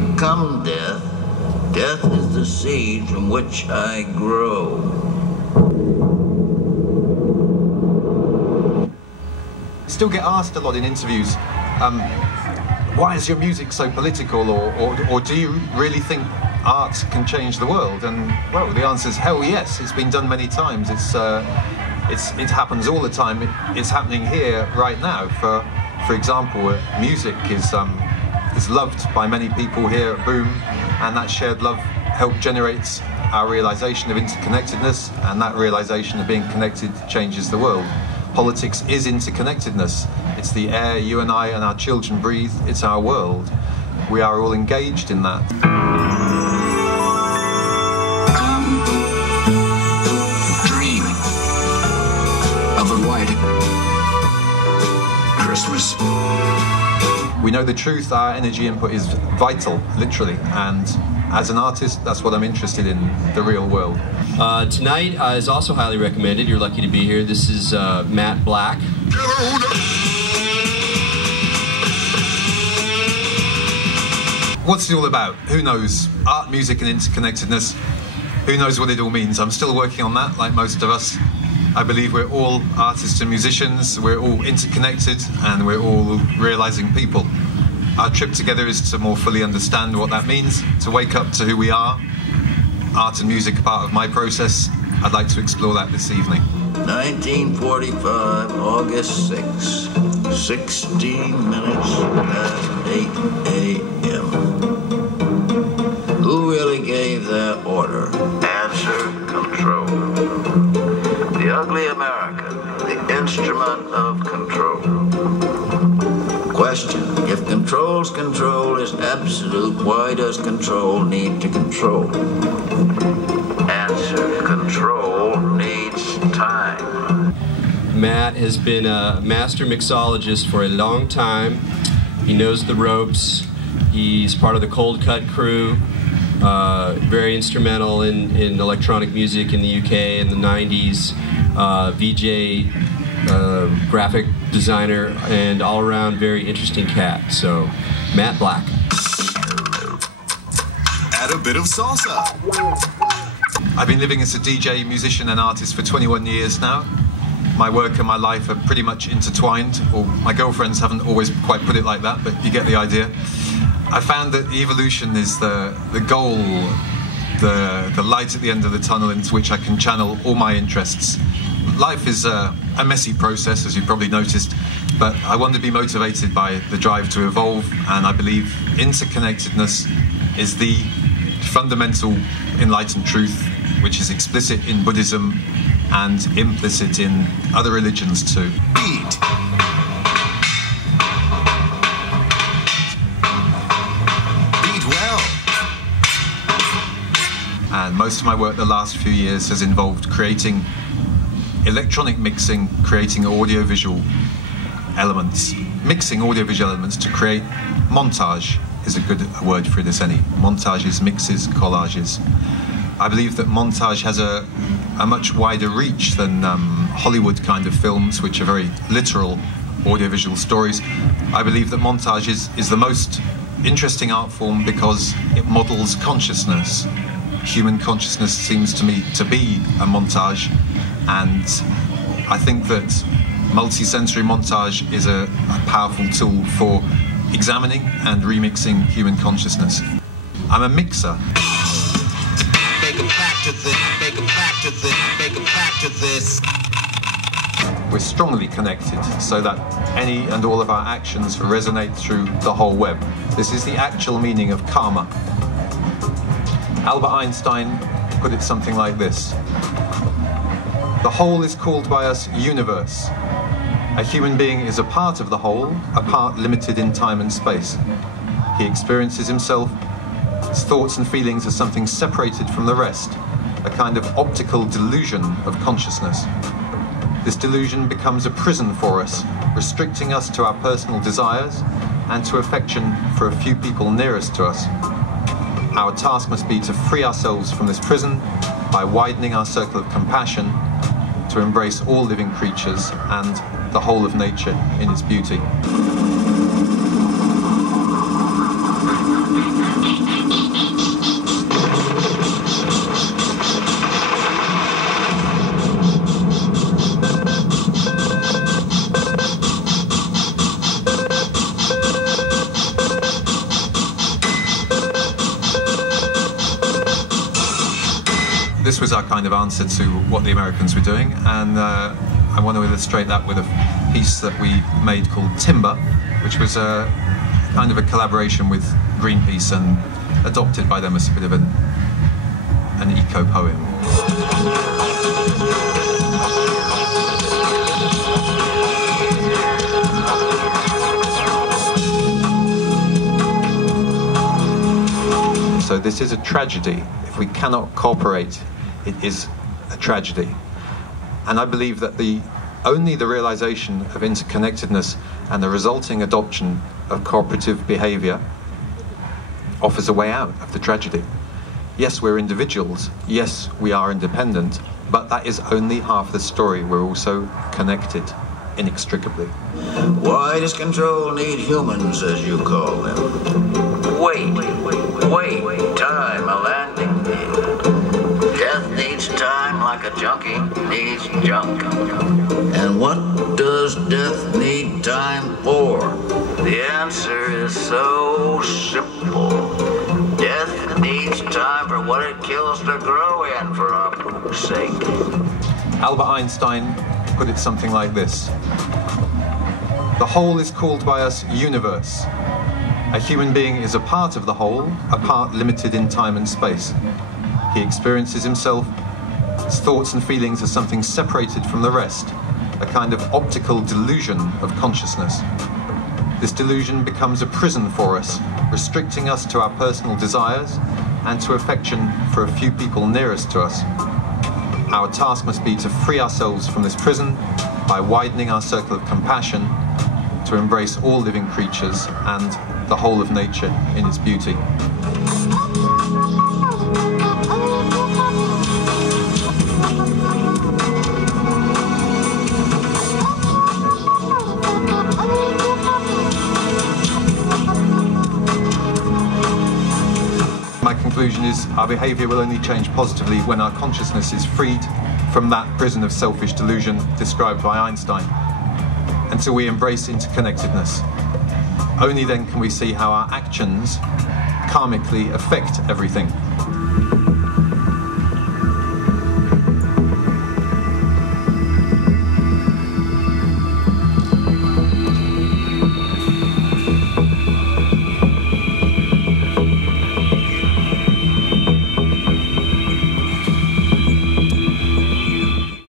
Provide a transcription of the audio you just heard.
become death. Death is the seed from which I grow. Still get asked a lot in interviews, why is your music so political, or do you really think art can change the world? And well, the answer is hell yes. It's been done many times. It happens all the time. It's happening here right now. For example, music is loved by many people here at Boom, and that shared love helped generate our realization of interconnectedness, and that realization of being connected changes the world. Politics is interconnectedness. It's the air you and I and our children breathe. It's our world. We are all engaged in that. Dream of a white Christmas. We know the truth. Our energy input is vital, literally, and as an artist, that's what I'm interested in, the real world. Tonight is also highly recommended. You're lucky to be here. This is Matt Black. What's it all about? Who knows? Art, music and interconnectedness. Who knows what it all means? I'm still working on that, like most of us. I believe we're all artists and musicians, we're all interconnected, and we're all realizing people. Our trip together is to more fully understand what that means, to wake up to who we are. Art and music are part of my process. I'd like to explore that this evening. 1945, August 6, 16 minutes past 8 a.m. Who really gave that order? Answer, control. The ugly American, the instrument of control. Question: if control's control is absolute, why does control need to control? Answer: control needs time. Matt has been a master mixologist for a long time. He knows the ropes. He's part of the Cold Cut crew. Very instrumental in electronic music in the UK in the 90s. VJ, graphic designer, and all-around very interesting cat. So, Matt Black. Add a bit of salsa. I've been living as a DJ, musician and artist for 21 years now. My work and my life are pretty much intertwined, or my girlfriends haven't always quite put it like that, but you get the idea. I found that evolution is the goal, the light at the end of the tunnel into which I can channel all my interests. Life is a messy process, as you probably noticed, but I want to be motivated by the drive to evolve, and I believe interconnectedness is the fundamental enlightened truth, which is explicit in Buddhism and implicit in other religions too. Beat. Beat well. And most of my work the last few years has involved creating electronic mixing, creating audiovisual elements, mixing audiovisual elements to create montage is a good word for it as any. Montages, mixes, collages. I believe that montage has a much wider reach than Hollywood kind of films, which are very literal audiovisual stories. I believe that montage is the most interesting art form because it models consciousness. Human consciousness seems to me to be a montage, and I think that multi-sensory montage is a powerful tool for examining and remixing human consciousness. I'm a mixer. We're strongly connected so that any and all of our actions resonate through the whole web. This is the actual meaning of karma. Albert Einstein put it something like this: the whole is called by us universe. A human being is a part of the whole, a part limited in time and space. He experiences himself, his thoughts and feelings as something separated from the rest, a kind of optical delusion of consciousness. This delusion becomes a prison for us, restricting us to our personal desires and to affection for a few people nearest to us. Our task must be to free ourselves from this prison by widening our circle of compassion to embrace all living creatures and the whole of nature in its beauty. our kind of answer to what the Americans were doing, and I want to illustrate that with a piece that we made called Timber, which was a kind of a collaboration with Greenpeace and adopted by them as a bit of an eco-poem. So this is a tragedy. If we cannot cooperate, it is a tragedy. And I believe that only the realization of interconnectedness and the resulting adoption of cooperative behavior offers a way out of the tragedy. Yes, we're individuals. Yes, we are independent. But that is only half the story. We're also connected inextricably. Why does control need humans, as you call them? Wait, time, a landing field. Death needs time like a junkie needs junk. And what does death need time for? The answer is so simple. Death needs time for what it kills to grow in, for our poop's sake. Albert Einstein put it something like this: the whole is called by us universe. A human being is a part of the whole, a part limited in time and space. He experiences himself, his thoughts and feelings as something separated from the rest, a kind of optical delusion of consciousness. This delusion becomes a prison for us, restricting us to our personal desires and to affection for a few people nearest to us. Our task must be to free ourselves from this prison by widening our circle of compassion, to embrace all living creatures and the whole of nature in its beauty. My conclusion is our behaviour will only change positively when our consciousness is freed from that prison of selfish delusion described by Einstein, until we embrace interconnectedness. Only then can we see how our actions karmically affect everything.